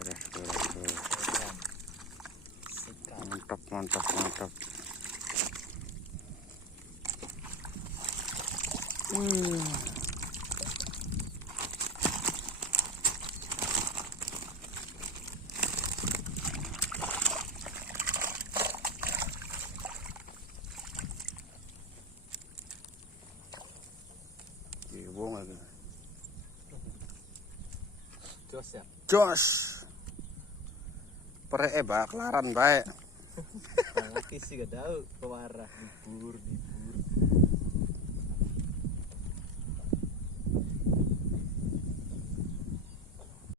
beres. Mantap. Jos. Pere kelaran baik. Lagi sih gak tahu pewarah dibur.